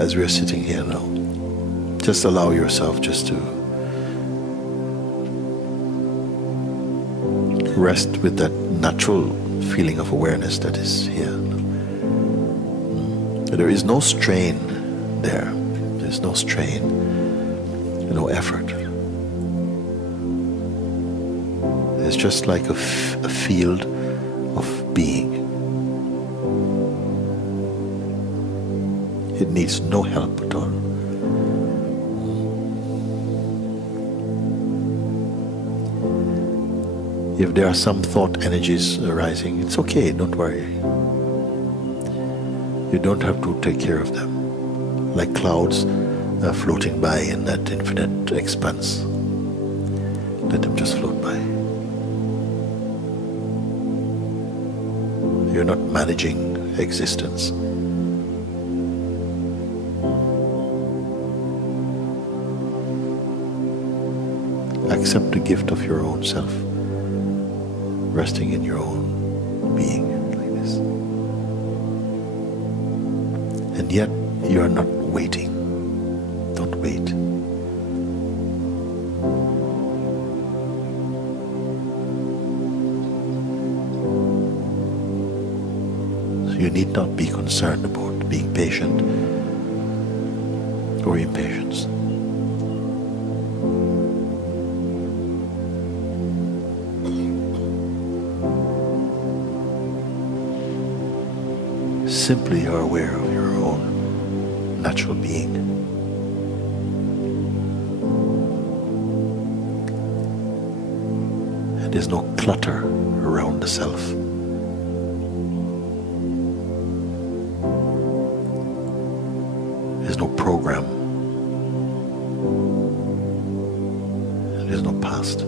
as we are sitting here now, just allow yourself just to rest with that natural feeling of awareness that is here. There is no strain there. There's no strain, no effort. It's just like a field of being. It needs no help at all. If there are some thought energies arising, it's okay, don't worry. You don't have to take care of them. Like clouds floating by in that infinite expanse. Let them just float by. You're not managing existence. Accept the gift of your own self, resting in your own being like this. And yet you are not waiting. Don't wait. So you need not be concerned about being patient or impatience. Simply are aware of your own natural being. And there's no clutter around the self. There's no program. And there's no past.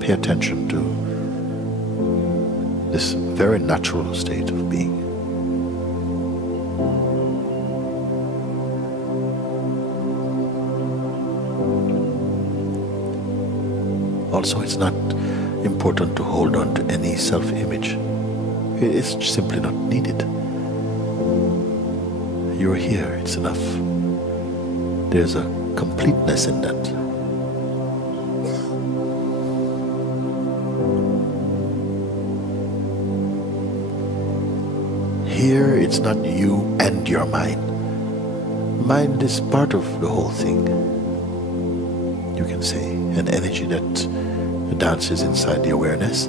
Pay attention to this very natural state of being. Also, it's not important to hold on to any self-image. It's simply not needed. You're here, it's enough. There's a completeness in that. Here, it's not you and your mind. Mind is part of the whole thing, you can say, an energy that dances inside the awareness.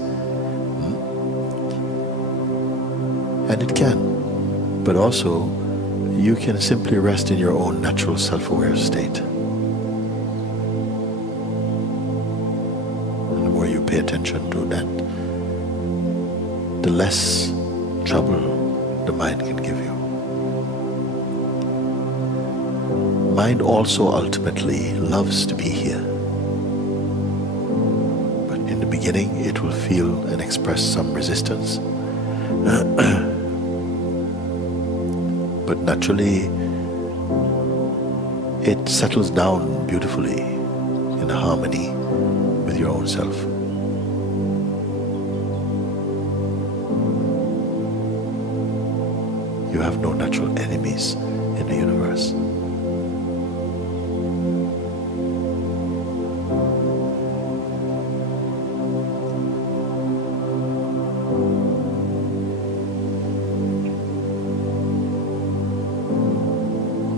And it can, but also you can simply rest in your own natural self-aware state. And the more you pay attention to that, the less trouble the mind can give you. Mind also ultimately loves to be here. But in the beginning it will feel and express some resistance. But naturally it settles down beautifully in harmony with your own self. You have no natural enemies in the universe.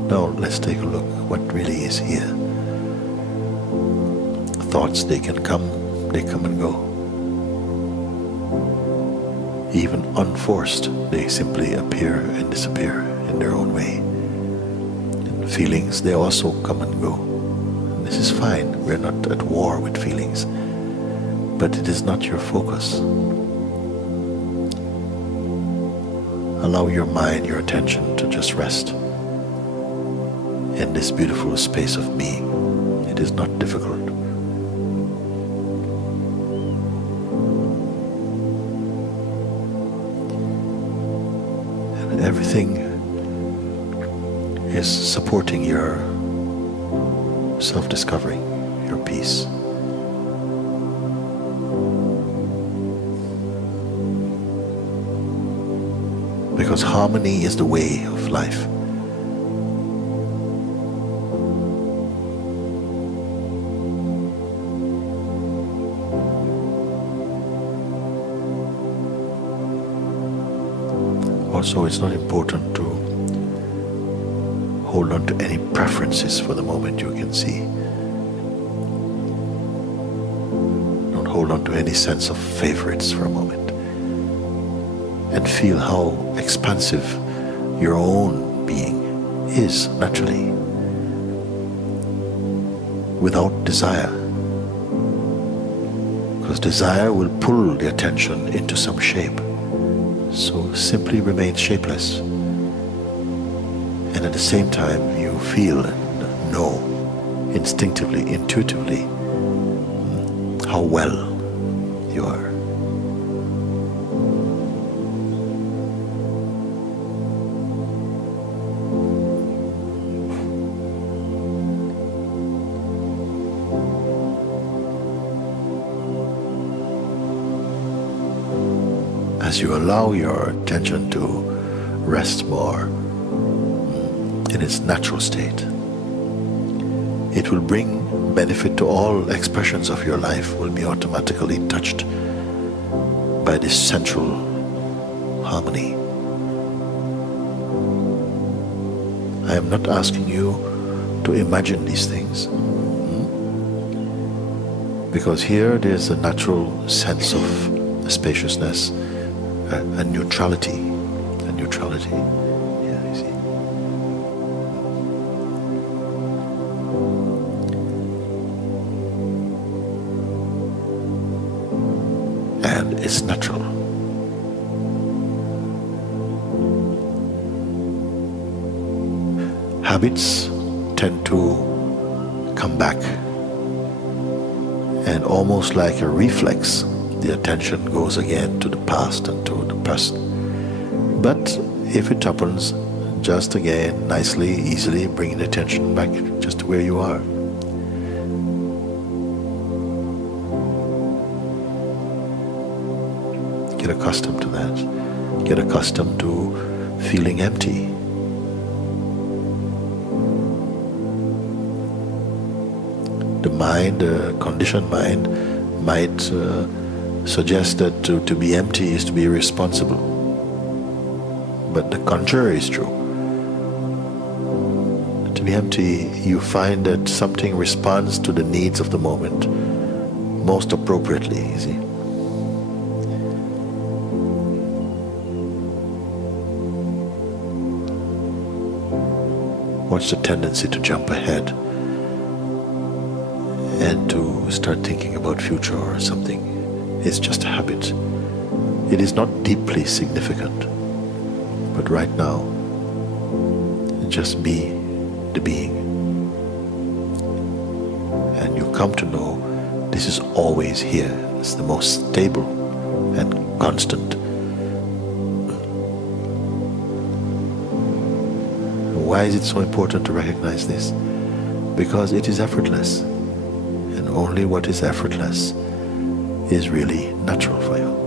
Now let's take a look what really is here. Thoughts, they come and go. Even unforced, they simply appear and disappear in their own way. And feelings, they also come and go. And this is fine, we're not at war with feelings, but it is not your focus. Allow your mind, your attention to just rest in this beautiful space of being. It is not difficult. Everything is supporting your self-discovery, your peace. because harmony is the way of life. Also, it's not important to hold on to any preferences for the moment. You can see. Don't hold on to any sense of favorites for a moment. And feel how expansive your own being is naturally, without desire. Because desire will pull the attention into some shape. So simply remain shapeless. And at the same time, you feel and know instinctively, intuitively, how well you are. As you allow your attention to rest more in its natural state, it will bring benefit to all expressions of your life, will be automatically touched by this central harmony. I am not asking you to imagine these things, because here there's a natural sense of spaciousness, a neutrality, yeah, you see. And it's natural. Habits tend to come back, and almost like a reflex, the attention goes again to the past and to the present. But if it happens, just again, nicely, easily bring the attention back just to where you are. Get accustomed to that. Get accustomed to feeling empty. The mind, the conditioned mind, might suggest that to be empty is to be irresponsible. But the contrary is true. To be empty, you find that something responds to the needs of the moment most appropriately, you see. What's the tendency to jump ahead and to start thinking about future or something? It's just a habit. It is not deeply significant. But right now, just be the being. And you come to know this is always here. It's the most stable and constant. Why is it so important to recognize this? Because it is effortless. And only what is effortless is really natural for you.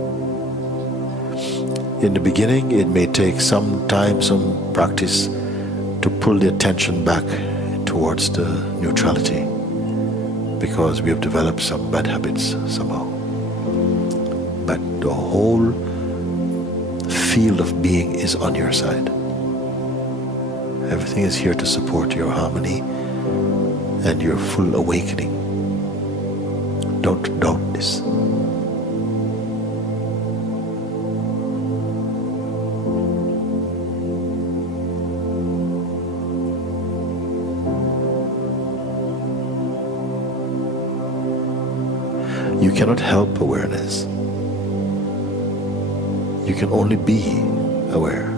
In the beginning, it may take some time, some practice to pull the attention back towards the neutrality, because we have developed some bad habits somehow. But the whole field of being is on your side. Everything is here to support your harmony and your full awakening. Don't doubt this. You cannot help awareness. You can only be aware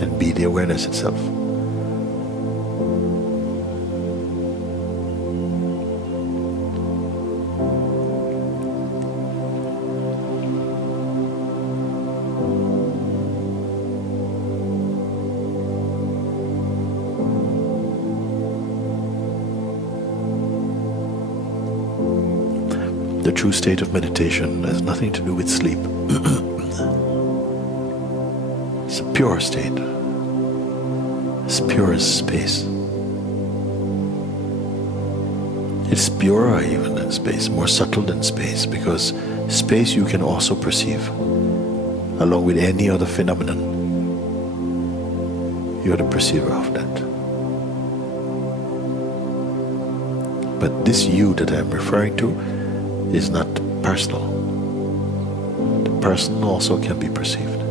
and be the awareness itself. The true state of meditation has nothing to do with sleep. It's a pure state. It's pure as space. It's purer even than space, more subtle than space, because space you can also perceive, along with any other phenomenon. You're the perceiver of that. But this you that I'm referring to is not personal. The person also can be perceived.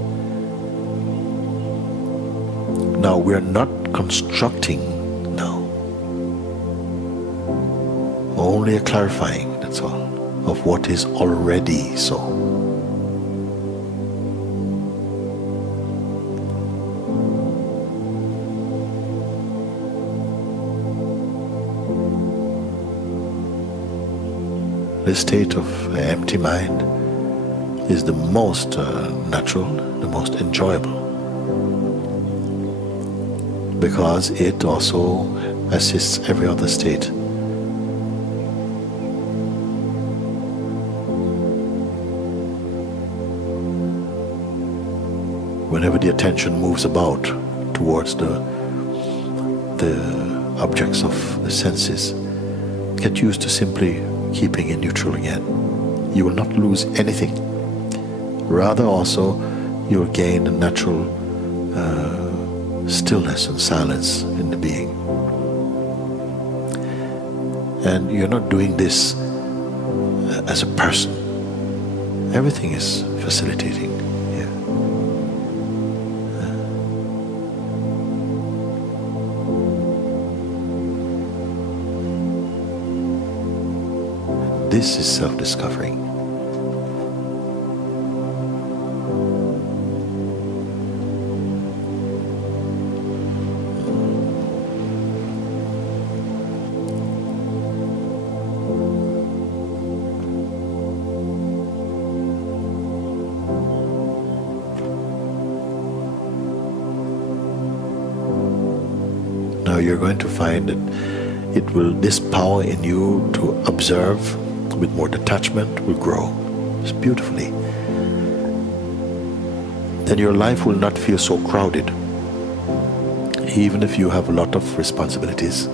Now we're not constructing now, only a clarifying, that's all, of what is already so. The state of empty mind is the most natural, the most enjoyable, because it also assists every other state. Whenever the attention moves about towards the objects of the senses, get used to simply keeping it neutral again. You will not lose anything. Rather also, you will gain a natural stillness and silence in the being. And you're not doing this as a person. Everything is facilitating here. This is self-discovering. Now you're going to find that this power in you to observe with more detachment will grow just beautifully. Then your life will not feel so crowded. Even if you have a lot of responsibilities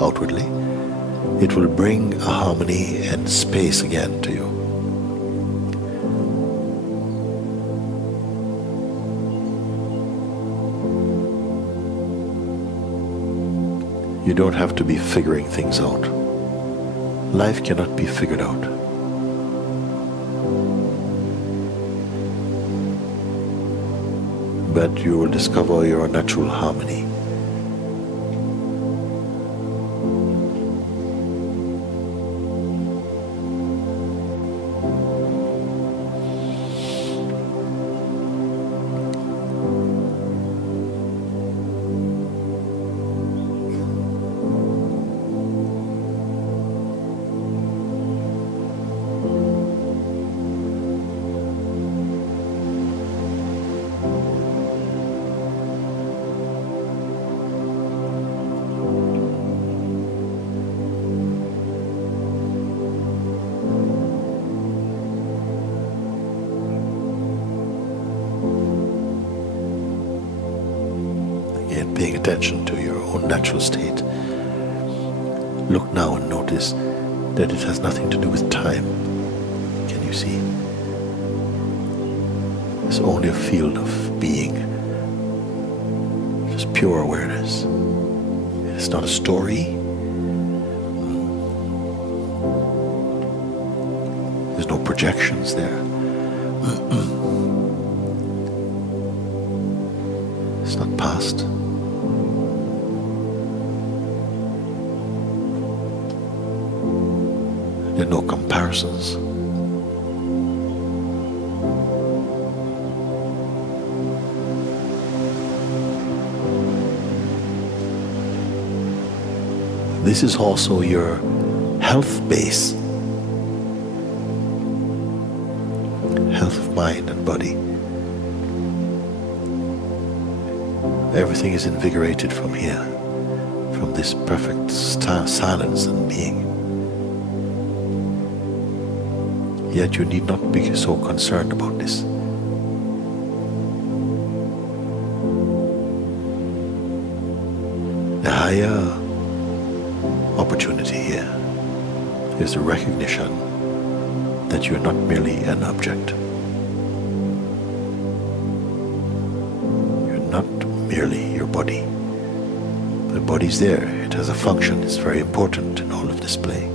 outwardly, it will bring a harmony and space again to you. You don't have to be figuring things out. Life cannot be figured out. But you will discover your natural harmony. Paying attention to your own natural state. Look now and notice that it has nothing to do with time. Can you see? It's only a field of being. Just pure awareness. It's not a story. There's no projections there. It's not past. There are no comparisons. This is also your health base, health of mind and body. Everything is invigorated from here, from this perfect silence and being. Yet you need not be so concerned about this. higher opportunity here is the recognition that you're not merely an object. You're not merely your body. The body's there, it has a function, it's very important in all of this play.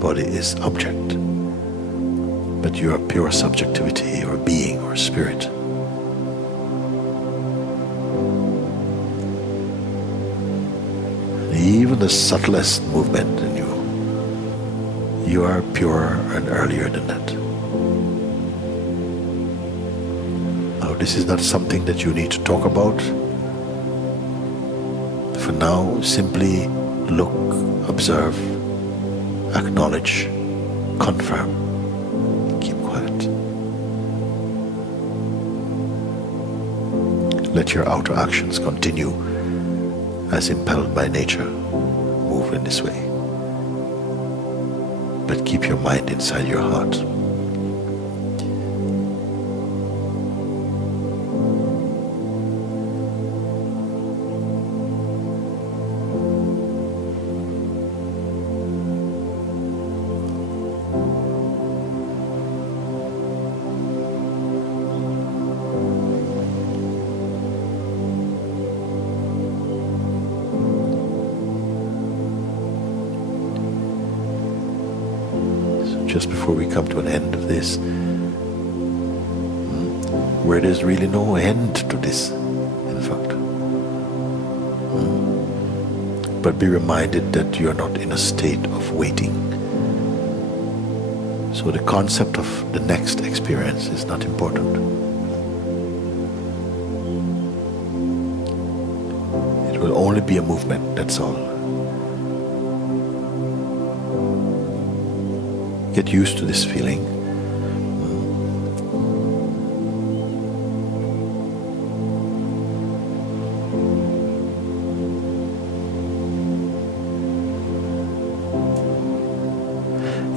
Body is object, but you are pure subjectivity or being or spirit. And even the subtlest movement in you are purer and earlier than that. Now, this is not something that you need to talk about. For now, simply look, observe, acknowledge, confirm, keep quiet. Let your outer actions continue as impelled by nature. Move in this way. But keep your mind inside your heart. Just before we come to an end of this, where there's really no end to this, in fact. But be reminded that you're not in a state of waiting. So the concept of the next experience is not important. It will only be a movement, that's all. Get used to this feeling.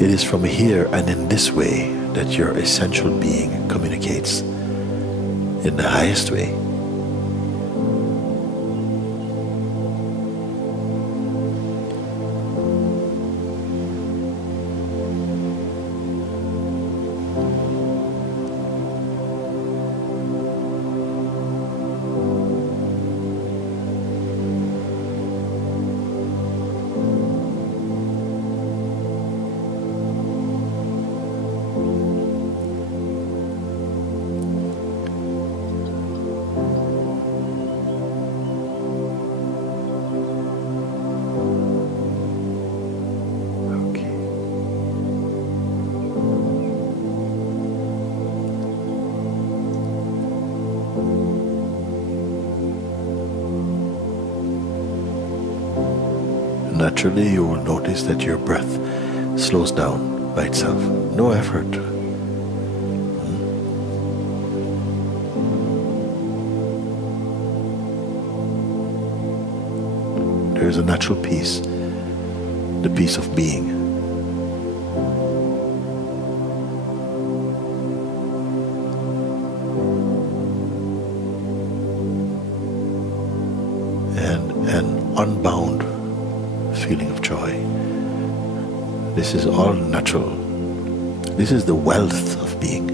It is from here and in this way that your essential being communicates in the highest way. Naturally, you will notice that your breath slows down by itself. No effort. There is a natural peace, the peace of being. And an unbound feeling of joy. This is all natural. This is the wealth of being.